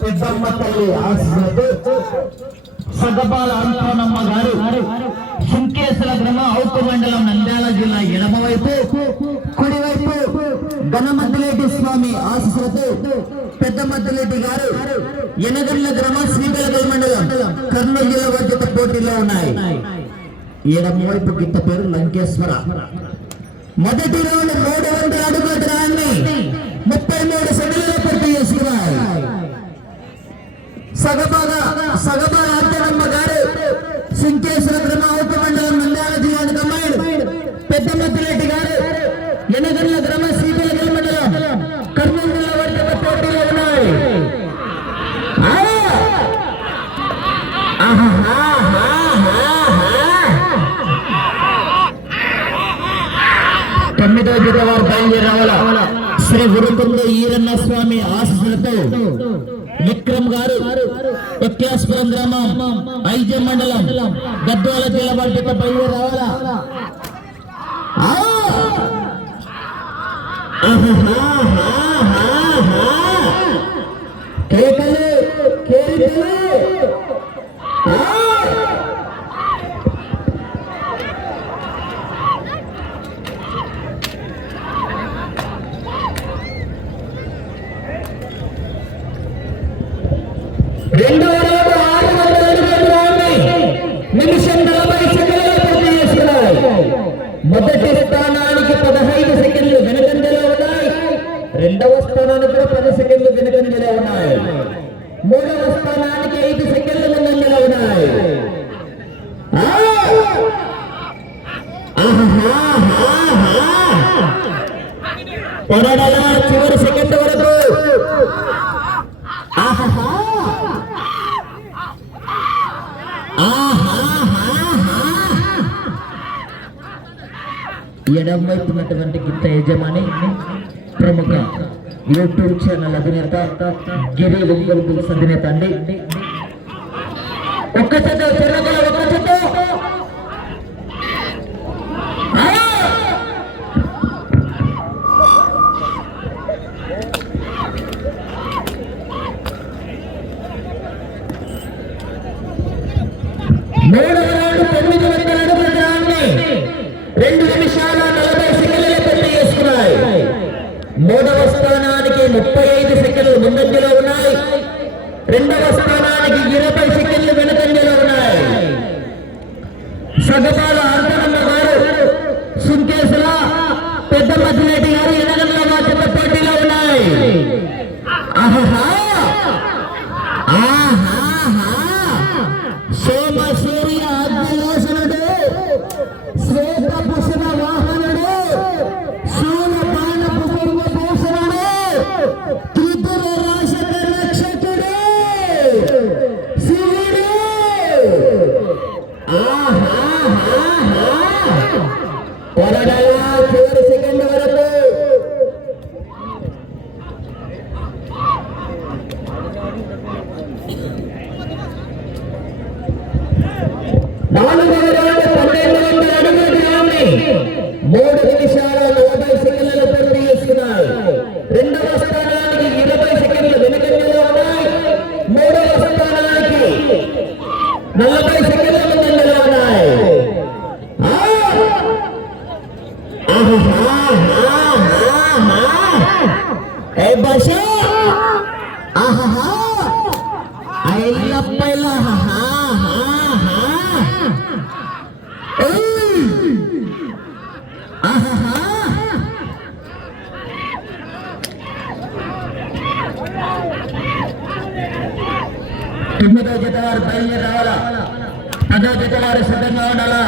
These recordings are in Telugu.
పెద్దమ్మ తల్లి ఆశీస్సులతో సగపాల అంతనమ్మ గారు సుంకేశ్వర గ్రామం ఔకు మండలం నంద్యాల జిల్లా ఎడమవైపు, కుడివైపు గణమద్దిరెడ్డి స్వామి ఆశీస్సులతో పెద్దమద్దిరెడ్డి గారు ఎనగండ్ల గ్రామం శ్రీకాకుళం మండలం కర్నూలు జిల్లా వద్ద పోటీలో ఉన్నాయి. ఎడమవైపు గిత్త పేరు లంకేశ్వర. మొదటి రౌండ్ 300 అడుగుల దూరాన్ని 33 సెకండ్లలో పూర్తి చేస్తున్నారు. సగబాల అంతనమ్మ గారు సుంకేశ్వర గ్రామం ఔకు మండలం నంద్యాల జిల్లాకు కమ్మాయిడు, పెద్దమద్దిరెడ్డి గారు ఎనగండ్ల గ్రామం శ్రీకాకుళం మండలం కర్నూలు జిల్లా వద్ద పోటీలో ఉన్నాయి. తొమ్మిదో జత వారు బయలుదేరావాల. శ్రీ గురుకుంద ఈరన్న స్వామి ఆశీస్సులతో విక్రమ్ గారు ఎక్కేశ్వరం గ్రామం ఐజ మండలం గద్వాల జిల్లా వారి బయలుదేరావాలా. కేకలు కేరికలు రెండవ రౌండ్ 600 అడుగుల దూరాన్ని నిమిషం 40 సెకండ్లలో పూర్తి చేస్తున్నారు. మొదటి స్థానానికి 15 సెకండ్లు వెనుకంజలో ఉన్నాయి. రెండవ స్థానానికి 10 సెకండ్లు వెనుకంజలో ఉన్నాయి. మూడవ స్థానానికి 5 సెకండ్లు ముందంజలో ఉన్నాయి. పోరాడాల చివరి సెకండ్ వరకు ఎడం వైపున్నటువంటి గిత్త యజమాని ప్రముఖ యూట్యూబ్ ఛానల్ అధినేత గిరి ఒంగోలు బుల్స్ అధినేత అండి. ఒక్క చెత్త చిన్నగల ఒక్క చెత్త మూడవ రౌండ్ 900 అడుగుల దూరాన్ని 2 నిమిషాల 40 సెకండ్లలో పూర్తి చేసుకున్నాయి. మూడవ స్థానానికి 35 సెకండ్లు ముందంజలో ఉన్నాయి. రెండవ స్థానానికి 20 సెకండ్లు వెనుకంజలో ఉన్నాయి. సగపాల అంతనమ్మ గారు సుంకేశ్వర, పెద్దమద్దిరెడ్డి గారు ఎనగండ్ల వారి పోటీలో ఉన్నాయి. సోమ సూర్య అగ్నిలోచనుడు, శ్వేత భూషణ వాహనుడు, శూల బాణపు భూషణుడు, త్రిపుర రాశక రక్షకుడు శివుడు. పొరడల చివరి సెకండ్ వరకు నాలుగవ రౌండ్ 1200 అడుగుల దూరాన్ని 3 నిమిషాల 40 సెకండ్లలో పూర్తి చేస్తున్నారు. రెండవ స్థానానికి 20 సెకండ్లు వెనుకంజలో ఉన్నాయి. మూడవ స్థానానికి 40 సెకండ్ల ముందంజలో ఉన్నాయి. తొమ్మిదో జత వారు బయలుదేరి రావాలా. 10వ జత వారు సిద్ధంగా ఉండాలా.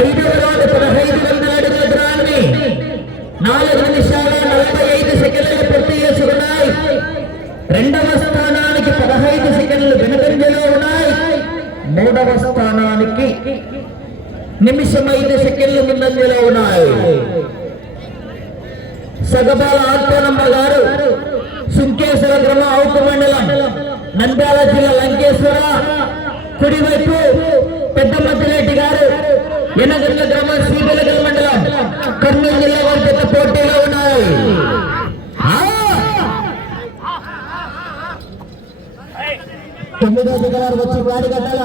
5వ రౌండ్ 1500 అడుగుల దూరాన్ని 4 నిమిషాల 45 సెకండ్లు పూర్తి చేసుకున్నాయి. 2వ స్థానానికి 15 సెకండ్లు వెనుకంజలో ఉన్నాయి. 3వ స్థానానికి నిమిషం 5 సెకండ్లు ముందంజలో ఉన్నాయి. సగబాల ఆర్పనమ్మ గారు సుంకేశ్వర గ్రామ ఔకు మండలం నంద్యాల జిల్లా లంకేశ్వర, కుడివైపు పెద్ద మధ్యరెడ్డి గారు ఎనగండ్ల గ్రామం శ్రీబెలగల్ మండలం కర్నూలు జిల్లా వారి చేత పోటీలో ఉన్నాయి. 9వ గారు వచ్చి వాడి కట్టాల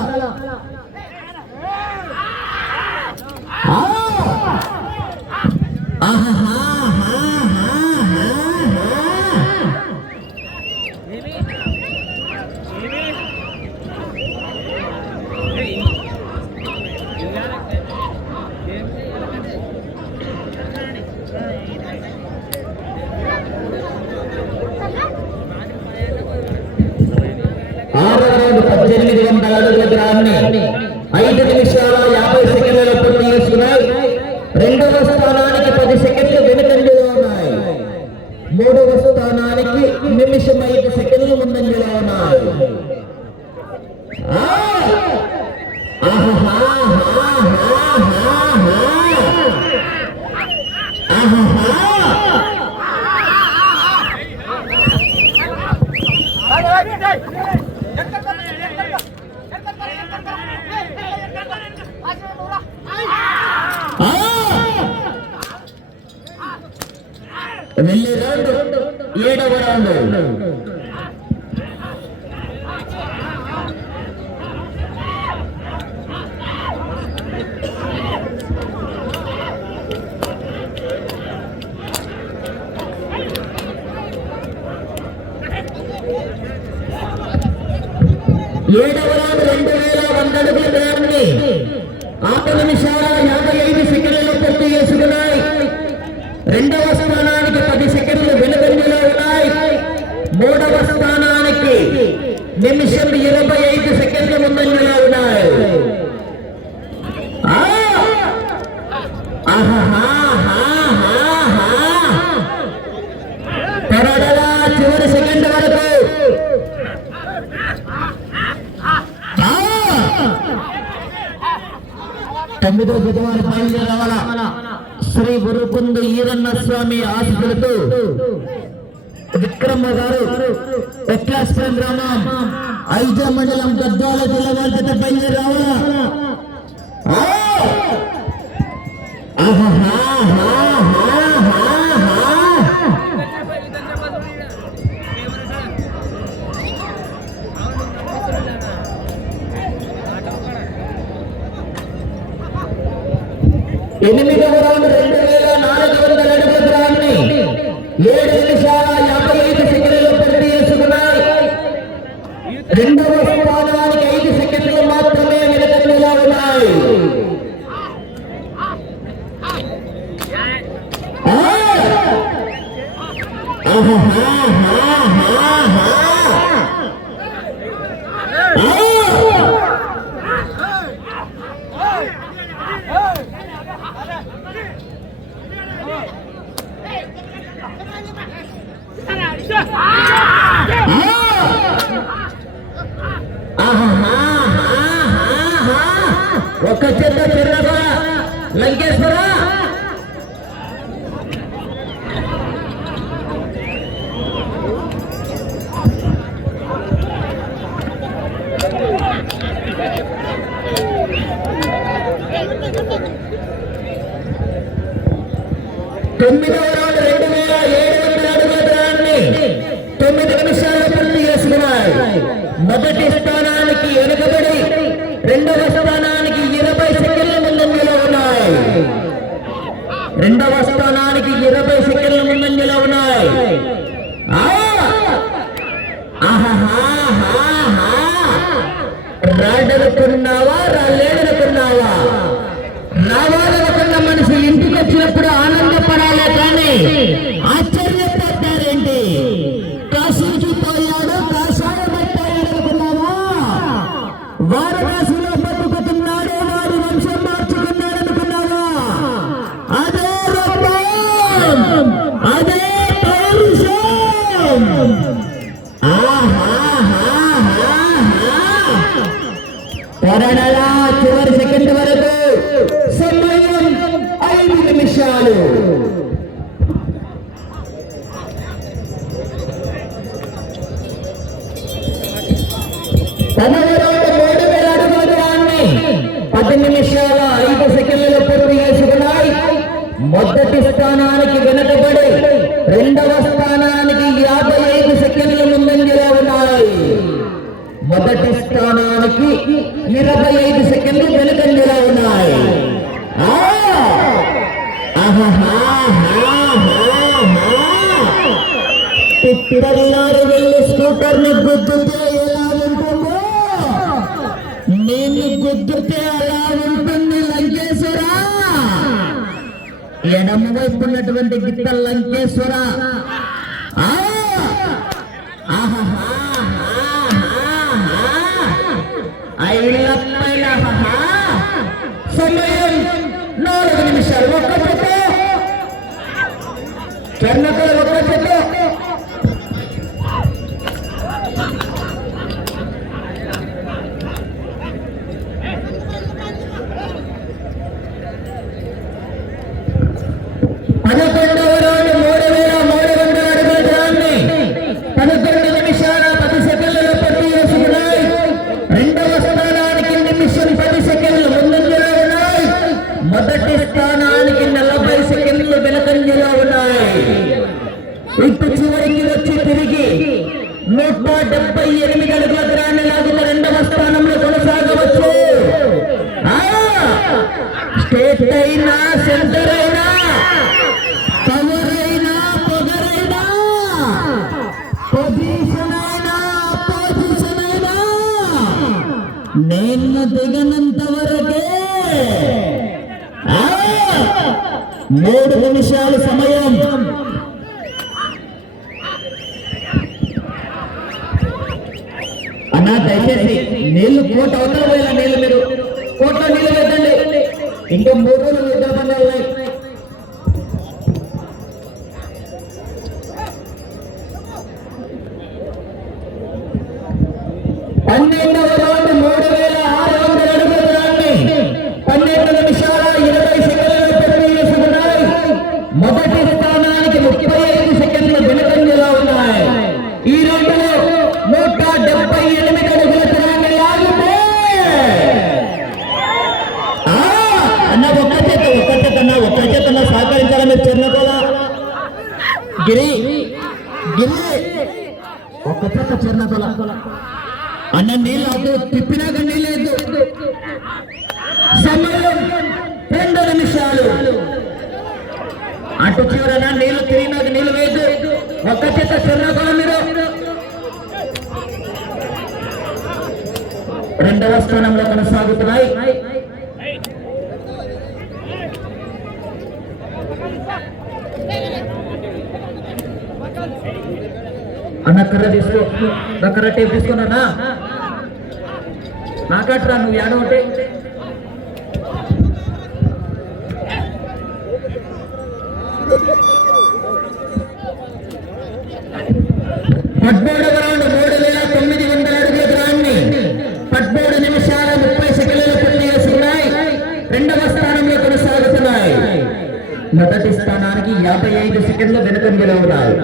దూరాన్ని 5 నిమిషాల 50 సెకండ్లలో పూర్తి చేసుకున్నాయి. 2వ స్థానానికి 10 సెకండ్లు వెనుకంజలో ఉన్నాయి. 3వ స్థానానికి నిమిషం 5 సెకండ్లు ముందంజలో ఉన్నాయి. వెళ్ళే రౌండ్ 7వ రౌండ్. ఏడవ రౌండ్ 2100 అడుగుల దూరాన్ని 6 నిమిషాల 55 సెకండ్లలో పూర్తి చేసుకున్నాయి. 2వ స్థానానికి 10 సెకండ్లు వెనుకంజలో ఉన్నాయి. 3వ స్థానానికి నిమిషం 25 సెకండ్లు ముందంజలో ఉన్నాయి. త్వరగా చివరి సెకండ్ వరకు 9వ బుధవారం బయలుదేరవాల శ్రీ గురుకుందు ఈరన్న స్వామి ఆశీస్సులతో విక్రమ్మ గారు ఎక్లాస్పురం గ్రామం ఐజా మండలం గద్వాల జిల్లా వారి చేత బయలుదేరవాల. ఎనిమిదవ రౌండ్ 2400 అడుగుల దూరాన్ని 7 నిమిషాల 55 సెకండ్లలో పూర్తి చేసుకున్నాయి. 2వ స్థానానికి 5 సెకండ్లు మాత్రమే వెనుకంజలో ఉన్నాయి. ఒక్క చెత్త చిన్నగా లంకేశ్వర తొమ్మిదవ రౌండ్ 2700 అడుగుల దూరాన్ని 9 నిమిషాల్లో పూర్తి చేసుకున్నాయి. మొదటి స్థానానికి వెనుకబడి 2వ స్థానానికి 20 సెకండ్ల ముందంజలో ఉన్నాయి. 2వ స్థానానికి 20 సెకండ్ల ముందంజలో ఉన్నాయి. రాడనుకున్నావా రాలేదనుకున్నావా? రావాలనుకున్న మనిషి ఇంటికి వచ్చినప్పుడు ఆనందపడాలి కానీ ఆశ్చర్యపడ్డారేంటి? కాశీకి పోయాడు కాషాయం పెట్టాడు అనుకున్నావా? వారణాసిలో బతుకుతున్నాడు వారి వంశం మార్చుకున్నాడు అనుకున్నావా? మొదటి స్థానానికి వెనుకబడి రెండవ స్థానానికి 55 సెకండ్ల ముందంజలో ఉన్నాయి. మొదటి స్థానానికి 25 సెకండ్లు వెనుకంజలో ఉన్నాయి. పిల్లలు వెళ్ళి స్కూటర్ ని గుద్దుతే ఎలా ఉంటుందో నేను గుద్దుతే అలా ఉంటుంది లంకేశ్వర. ఎడమ వైపు ఉన్నటువంటి గిత్త లంకేశ్వర. సమయం 4 నిమిషాలు. ఒక్క చెట్టు చెన్నకల ఒక్క చెట్టు. ఇటు చివరికి వచ్చి తిరిగి 178 అడుగుల దూరాన్ని లాగుతూ రెండవ స్థానంలో కొనసాగవచ్చు. స్టేట్ అయినా సెంటర్ అయినా పవర్ అయినా పొగరైనా పొజిషన్ అయినా పొజిషన్ అయినా నేను దిగనంత వరకే 3 నిమిషాలు సమయం. అన్నా దయచేసి నీళ్లు కోట అవతల పోయిన నీళ్లు మీరు కోట్లో నీళ్లు పెట్టండి. ఇంకో 3 రోజులు యుద్ధాలు ఉన్నాయి. పన్నెండవ రౌండ్ 3600 అడుగుల దూరాన్ని 12 నిమిషాల 20 సెకండ్లలో పూర్తి చేసుకున్నాయి. మొదటి స్థానానికి 35 సెకండ్ల వెనుకంజలో ఉన్నాయి. ఈ రౌండ్లో 178 అడుగుల దూరాన్ని లాగితే అన్న ఒక్క చేతన్న సహకరించాలని మీరు చెన్నకోల గిరి ఒక్క చేత చెన్నకోల అన్న నీళ్ళు అటు తిప్పినాక నీళ్ళు. సమయం 2 నిమిషాలు. అటు చివరన నీళ్లు తిరిగినాక నీళ్ళు వేయద్దు. ఒక్క చేత చెన్నకోల మీరు. రెండవ స్థానంలో కొనసాగుతున్నాయి. అన్న కర్ర తీసుకో. కర్ర టేప్ తీసుకున్నా నాకట్రా నువ్వు ఏడవటే. పద్మూడవ రౌండ్ 3900 అడుగుల దూరాన్ని 13 నిమిషాల 30 సెకండ్లలో పూర్తి చేసుకున్నాయి. రెండవ స్థానంలో కొనసాగుతున్నాయి. మొదటి స్థానానికి 55 సెకండ్ల వెనుకంజలో ఉన్నాయి.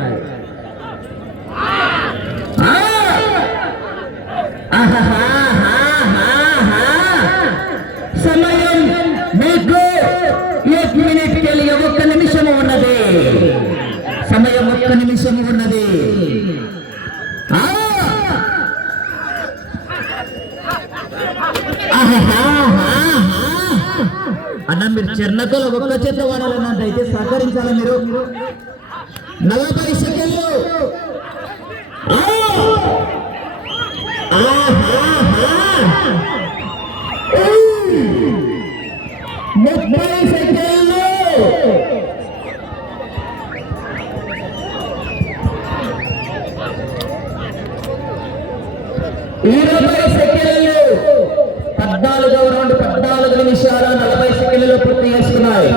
సమయం మీకు 1 మినిట్ కెలియ 1 నిమిషము ఉన్నది. సమయం 1 నిమిషము ఉన్నది. అన్న మీరు చెన్నకలు ఒక్క చేత వాడాలన్నా అయితే సహకరించాలి మీరు. 40 సెకండ్లు. 30 సెకండ్లు. 20 సెకండ్లు. 14వ రౌండ్ 14 నిమిషాల 40 సెకండ్లలో పూర్తి చేసుకున్నాయి.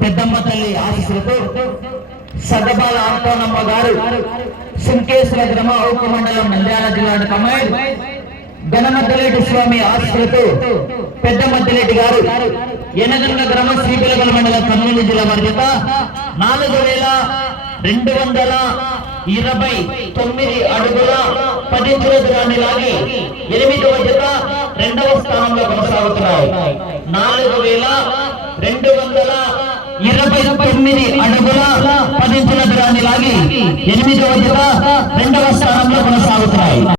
పెద్దమ్మ తల్లి ఆశీస్సులతో సగబాల ఆంటోనమ్మ గారు సుంకేశ్వర గ్రామ ఔక మండలం నంద్యాల జిల్లా కమాండ్ గణమద్దలేటి స్వామి ఆశ్రతో పెద్ద మద్దలేటి గారు ఎనగన్న గ్రామ శ్రీపిలగల మండలం కర్నూలు జిల్లా వారి చేత 4229 అడుగుల 10 ఇంచుల దూరాన్ని లాగి 8వ జత 2వ స్థానంలో కొనసాగుతున్నాయి. 4229 అడుగుల 10 ఇంచుల దూరాన్ని లాగి 8వ జత 2వ స్థానంలో కొనసాగుతున్నాయి.